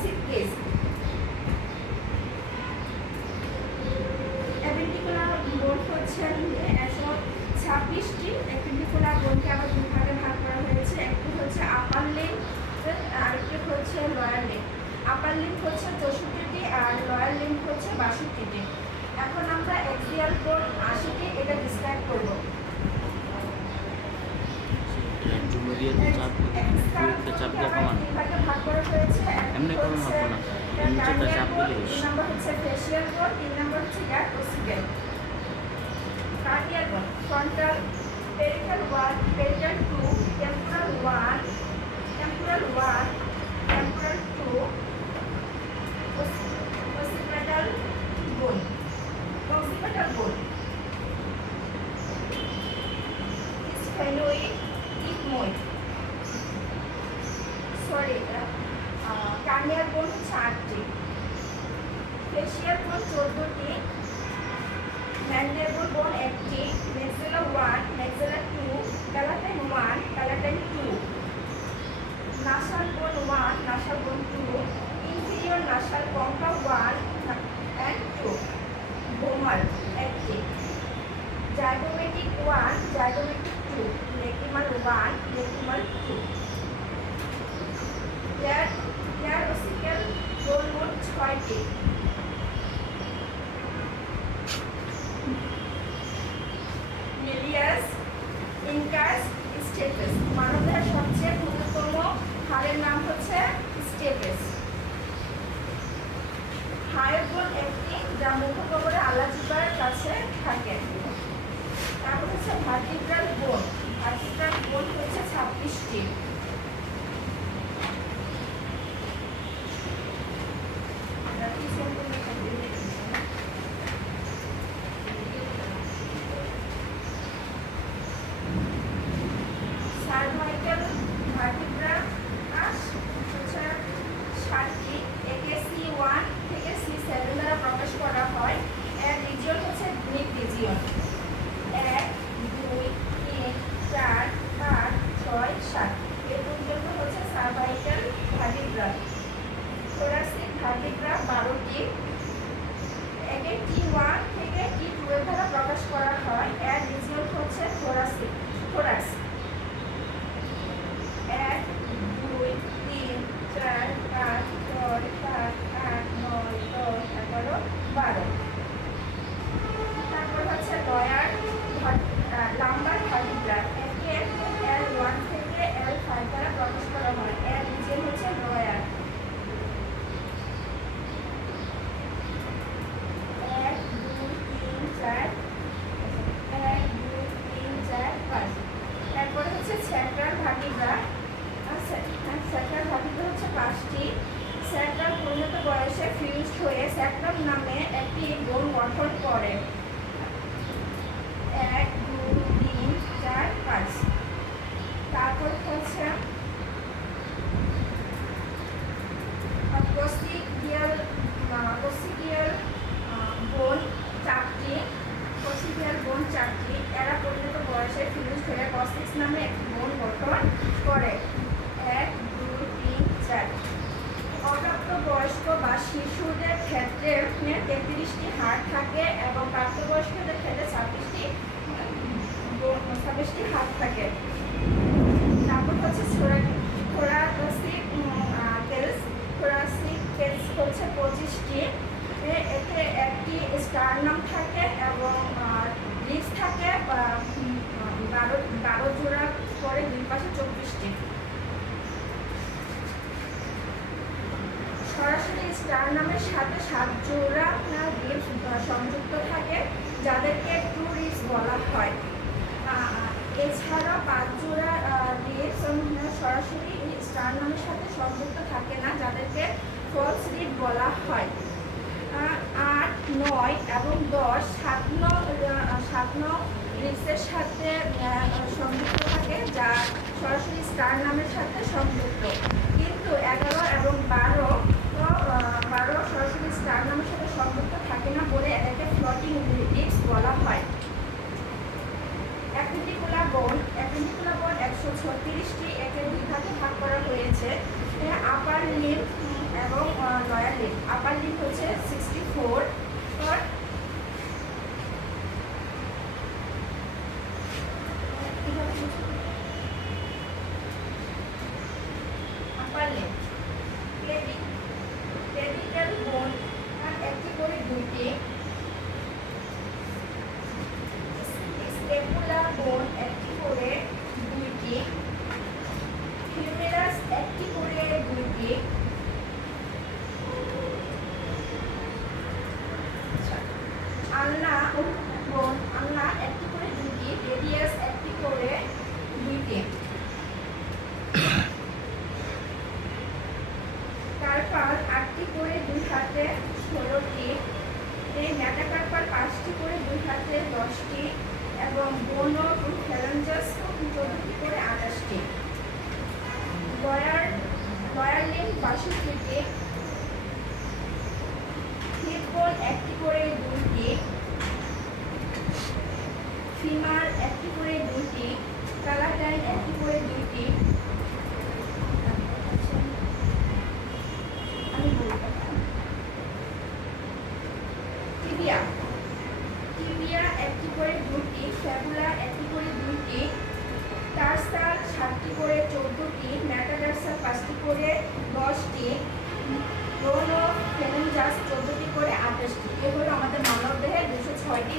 thoracic case. Appendicular বোন হচ্ছে 126টি। Appendicular বোনকে আবার দুই ভাগে ভাগ করা হয়েছে, একটি হচ্ছে আপার লিম্ব আর একটি হচ্ছে লোয়ার লিম্ব। আপার লিম্ব হচ্ছে 64টি আর লোয়ার লিম্ব হচ্ছে 62টি। এখন আমরা এক্সিয়াল বোন 80টি, এটা ডিসক্রাইব করব। ভাগ করা হয়েছে, এমনি কোনো হবে না, নিচেটা চাপ দিলে তিন নম্বর হচ্ছে ফেশিয়াল বোন, তিন নম্বর হচ্ছে গ্যাস্ট্রোসিক্যাল। Cranial bone frontal, peripheral 1, peripheral 2, temporal 1, temporal 1, temporal 2, occipital bone, occipital bone, sphenoid, ethmoid, sorry cranial bone হচ্ছে 8টি, ফেশিয়াল বোন 14টি, ম্যান্ডিবল বোন 1টি, maxilla 1, maxilla 2, palatine 1, palatine 2, nasal bone 1, nasal bone 2, inferior nasal concha 1 and 2, vomer 1টি, zygomatic 1, zygomatic 2, লেকিমাল 1, লেকিমাল 2। ক্লিয়ারোসিক্যাল bone মোট 6টি। Malleus, incus, stapes. মানবদেহের সবচেয়ে ক্ষুদ্রতম হাড়ের নাম হচ্ছে স্টেপেস। হাড়ের বোন 1টি, যা মুখগহ্বরে আলাজিবার কাছে থাকে। তারপর হচ্ছে ভার্টিব্রাল বোন। ভার্টিব্রাল বোন হচ্ছে 26টি। সার্ভাইকাল ভার্টিব্রা হচ্ছে 7টি। একে C1 থেকে C7 দ্বারা প্রকাশ করা হয়। এর রিজিয়ন হচ্ছে গ্রিক রিজিয়ন। 1, 2, 3, 4, 5, 6, 7 এর পর্যন্ত হচ্ছে সার্ভাইকাল ভার্টিব্রা। থোরাসিক ভার্টিব্রা 12টি। একে T1 থেকে T12 দ্বারা প্রকাশ করা হয়। এর রিজিয়ন হচ্ছে থোরাসিক, থোরাক্স। 1, 2, 3, 4, 5, 6, 7, 8, 9, 10, 11, 12। তারপর হচ্ছে লয়ার লাম্বার ভার্টিব্রা। একে L1 থেকে L5 দ্বারা প্রকাশ করা হয়। এর রিজিয়ন হচ্ছে লয়ার। 1, 2, 3, 4, 1, 2, 3, 4, 5। তারপরে হচ্ছে স্যাক্রাল ভার্টিব্রা। স্যাক্রাল ভার্টিব্রা হচ্ছে 5টি। স্যাক্রাল পরিণত বয়সে ফিউজড হয়ে স্যাক্রাম নামে একটি বোন গঠন করে। 1, 2, 3, 4, 5। তারপর হচ্ছে কোসিডিয়াল বোন 4টি। কোসিডিয়াল বোন 4টি। এরা পরিণত বয়সে ফিউজড হয়ে কসিক্স নামে একটি বোন গঠন করে। 1, 2, 3, 4। অপ্রাপ্ত বয়স্ক বা শিশুদের ক্ষেত্রে 33টি হাড় থাকে এবং প্রাপ্তবয়স্কদের ক্ষেত্রে 26টি হাড় থাকে। তারপর হচ্ছে থোরাসিক কেলস। থোরাসিক কেলস হচ্ছে 25টি। এতে একটি স্টারনাম থাকে এবং রিবস থাকে 12 জোড়া করে দুই পাশে 24টি। সরাসরি স্টারনামের সাথে 7 জোড়া রিবস সংযুক্ত থাকে, যাদেরকে টু রিবস বলা হয়। এছাড়া 5 জোড়া রিবস সরাসরি স্টারনামের সাথে সংযুক্ত থাকে না, যাদেরকে ফলস রিব বলা হয়। 8, 9 এবং 10 7 নং রিবসের সাথে সংযুক্ত থাকে, যা সরাসরি স্টারনামের সাথে সংযুক্ত। কিন্তু 11 এবং 12 সরাসরি স্টারনামের সাথে সংযুক্ত থাকে না বলে এদেরকে ফ্লোটিং রিবস বলা হয়। অ্যাপেন্ডিকুলার বোন 136টি। একে দুই ভাগে ভাগ করা হয়েছে। আপার লিম্ব এবং হাতে 16টি, এই মেটাকার্পাল 5টি করে, 2 হাতে 10টি এবং বোনো ফ্যালাঞ্জাস 14টি করে 28টি। লয়ার লিম্ব 62টি, হিপ বোন 1টি করে 2টি, ফিমার 1টি করে 2টি, প্যালাটাইন 1টি করে 2টি। আমি বলবো টিবিয়া 1টি করে 2টি, ফ্যাবুলা 1টি করে 2টি, টার্সাল 7টি করে 14টি, মেটাটার্সাল 5টি করে 10টি, বোনো ফ্যালাঞ্জাস 14টি করে 28টি। এ হলো আমাদের মানবদেহের 206টি